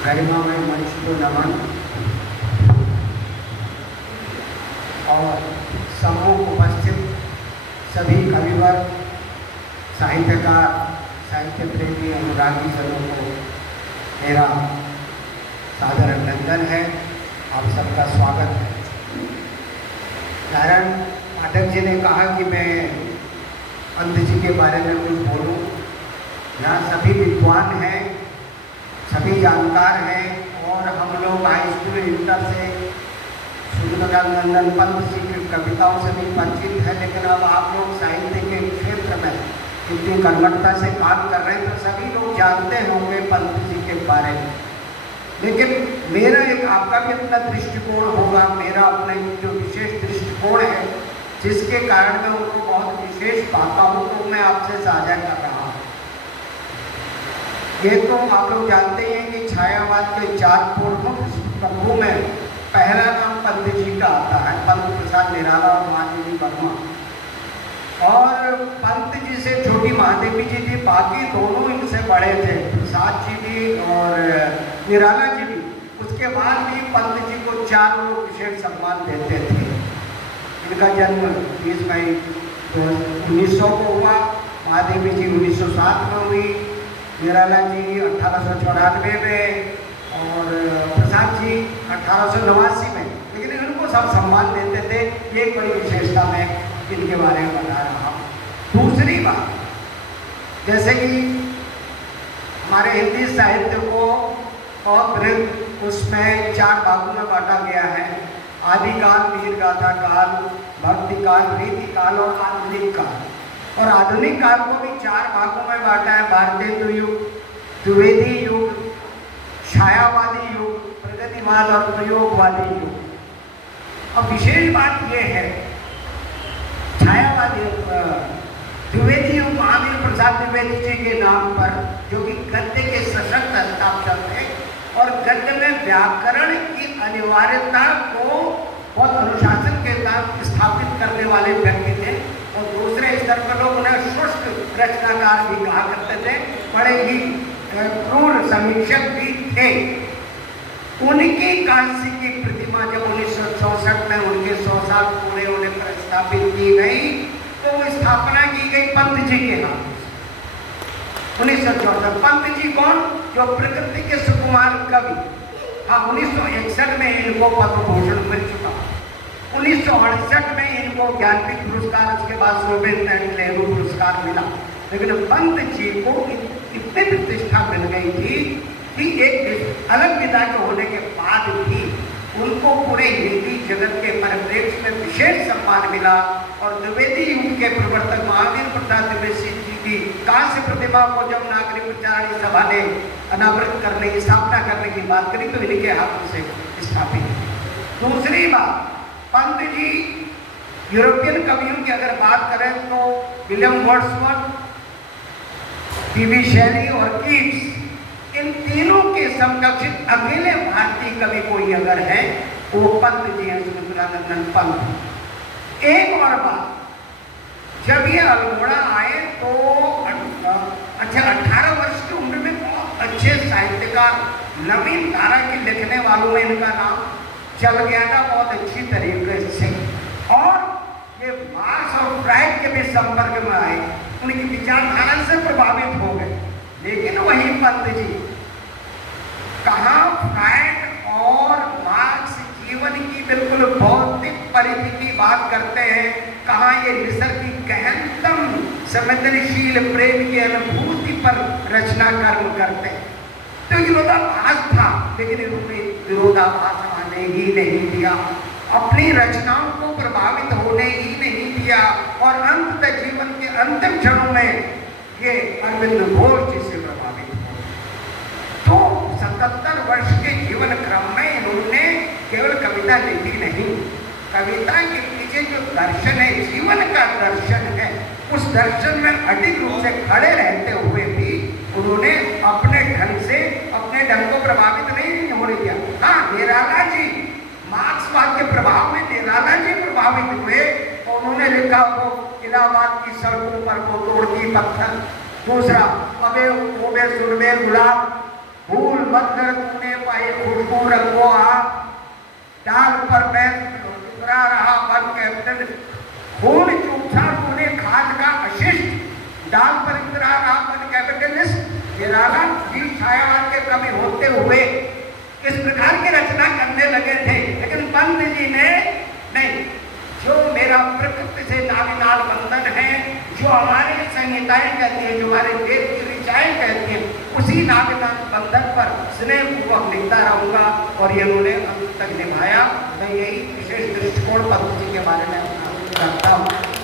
गरिमामय मंच को नमन और सम्मुख उपस्थित सभी कविवर, साहित्यकार, साहित्य प्रेमी, अनुरागी जनों को मेरा सादर अभिनंदन है। आप सबका स्वागत है। नारायण पाठक जी ने कहा कि मैं पंत जी के बारे में कुछ बोलूं। यहाँ सभी विद्वान हैं, सभी जानकार हैं और हम लोग हाई स्कूल इंटर से सूर्यकांत पंत जी की कविताओं से भी परिचित है, लेकिन अब आप लोग साहित्य के क्षेत्र में इतनी कर्मठता से काम कर रहे हैं तो सभी लोग जानते होंगे पंत जी के बारे में। लेकिन मेरा एक आपका भी अपना दृष्टिकोण होगा, मेरा अपना जो विशेष दृष्टिकोण है जिसके कारण मैं उनको बहुत विशेष पाता हूँ, तो मैं आपसे साझा कर रहा हूँ। ये तो आप लोग जानते हैं कि छायावाद के 4 प्रमुख स्तंभों में पहला नाम पंत जी का आता है, पंत प्रसाद निराला और महादेवी वर्मा। और पंत जी से छोटी महादेवी जी थी, बाकी दोनों इनसे बड़े थे, प्रसाद जी भी और निराला जी भी। उसके बाद भी पंत जी को 4 लोग विशेष सम्मान देते थे। इनका जन्म 30 मई 1900 को हुआ, महादेवी जी 1907 में हुई, निराला जी 1894 में और प्रसाद जी 1889 में। लेकिन इनको सब सम्मान देते थे। ये एक बड़ी विशेषता मैं इनके बारे में बता रहा हूँ। दूसरी बात, जैसे कि हमारे हिंदी साहित्य को बहुत वृहद उसमें 4 भागों में बांटा गया है। आदिकाल, वीर गाथा काल, भक्ति काल, रीति काल और आधुनिक काल। और आधुनिक काल को भी 4 भागों में बांटा है। भारतीय युग, द्विवेदी युग, छायावादी युग, प्रगतिवाद और प्रयोगवादी युग। अब विशेष बात यह है, छायावादी द्विवेदी युग महावीर प्रसाद द्विवेदी जी के नाम पर, जो कि गद्य के सशक्त हस्ताक्षर थे और गद्य में व्याकरण की अनिवार्यता को बहुत अनुशासन के साथ स्थापित करने वाले व्यक्ति थे। और दूसरे स्तर पर लोग उन्हें शुष्क रचनाकार भी कहा करते थे, बड़े ही क्रूर समीक्षक भी थे। उनकी कांस्य की प्रतिमा जब 1964 में उनके 100 साल पूरे होने पर स्थापित की गई, तो स्थापना की गई पंत जी के नाम से 1964। पंत जी कौन? जो प्रकृति के सुकुमार कवि। हाँ, 1961 में इनको पद्म भूषण मिल चुका, 1968 में इनको ज्ञानपीठ पुरस्कार, उसके बाद रवींद्रनाथ नेहरू पुरस्कार मिला। लेकिन पंत जी को इतनी प्रतिष्ठा मिल गई थी कि एक अलग विधा के होने के बाद भी उनको पूरे हिंदी जगत के परिप्रेक्ष्य में विशेष सम्मान मिला। और द्विवेदी युग के प्रवर्तक महावीर प्रसाद द्विवेदी जी की कांस्य प्रतिमा को जब नागरिक उच्चारण सभा ने अनावृत करने की, स्थापना करने की बात करी, तो इनके हाथों से स्थापित की। दूसरी बात, पंत जी यूरोपियन कवियों की अगर बात करें तो विलियम वर्ड्सवर्थ, टी.वी. शेली और कीट्स, इन तीनों के समकक्ष अकेले भारतीय कवि कोई अगर है वो पंत जी हैं, सूर्यकांत पंत। एक और बात, जब ये अल्मोड़ा आए तो 18 वर्ष की उम्र में बहुत अच्छे साहित्यकार, नवीन धारा के लिखने वालों में इनका नाम चल गया था बहुत अच्छी तरीके से। और ये मार्क्स और फ्राइड के भी संपर्क में आए, उनकी विचारधारा से प्रभावित हो गए। लेकिन वही पंत जी कहाँ फ्राइड और मार्क्स जीवन की बिल्कुल भौतिक परिधि की बात करते हैं, कहाँ ये निसर्ग की गहनतम संवेदनशील प्रेम की अनुभूति पर रचना कर्म करते हैं। तो विरोधाभास था, लेकिन इन्होंने विरोधाभास आने ही नहीं दिया, अपनी रचनाओं को प्रभावित होने ही नहीं दिया। और अंत जीवन के अंतिम क्षणों में ये अरविंद घोष जी से प्रभावित हुए। तो 77 वर्ष के जीवन क्रम में इन्होंने केवल कविता लिखी नहीं, कविता के पीछे जो दर्शन है, जीवन का दर्शन है, उस दर्शन में अडिग रूप से खड़े रहते हुए भी उन्होंने अपने ढंग से, अपने ढंग को प्रभावित नहीं होने दिया। हाँ, निराला जी मार्क्सवाद के प्रभाव में निराला जी प्रभावित हुए, और उन्होंने लिखा वो इलाहाबाद की सड़कों पर वो तोड़ती पत्थर। दूसरा, अबे ओबे सुरबे गुलाब, भूल मत कर तूने आए खुशबू रंगो आप, डाल पर मैं उतरा रहा बन कैप्टन, खून चूसा तूने खान का अशिष्ट, डाल पर उतरा रहा बन कैपिटलिस्ट। ये रागा भी छायावाद के कवि होते हुए इस प्रकार की रचना करने लगे थे, लेकिन पंत जी ने नहीं, जो मेरा प्रकृति से नाविनाल बंधन है, जो हमारी संहिताएं कहती है, जो हमारे देश की ऋचाएं कहती हैं, उसी नाविनाल बंधन पर स्नेहपूर्वक लिखता रहूंगा और ये उन्होंने अंत तक निभाया। मैं यही विशेष दृष्टिकोण पंत जी के बारे में रखता हूँ।